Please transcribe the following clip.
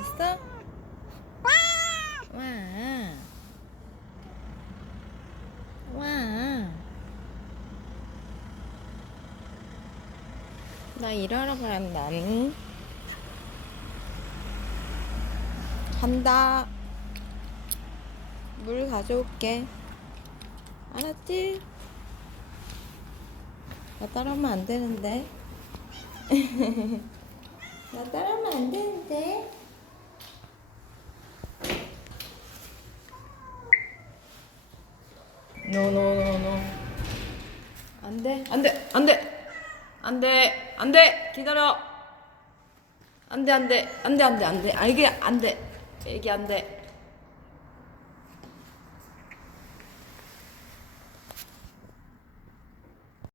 나왔어? 와. 와. 나 일하러 간다. 응? 간다. 물 가져올게. 알았지? 나 따라오면 안 되는데. 나 따라오면 안 되는데. 노노노노. 안 돼. 안 돼. 안 돼. 안 돼. 안 돼. 기다려. 안 돼. 안 돼. 안 돼. 안 돼. 안 돼. 아 이게 안 돼. 이게 안 돼.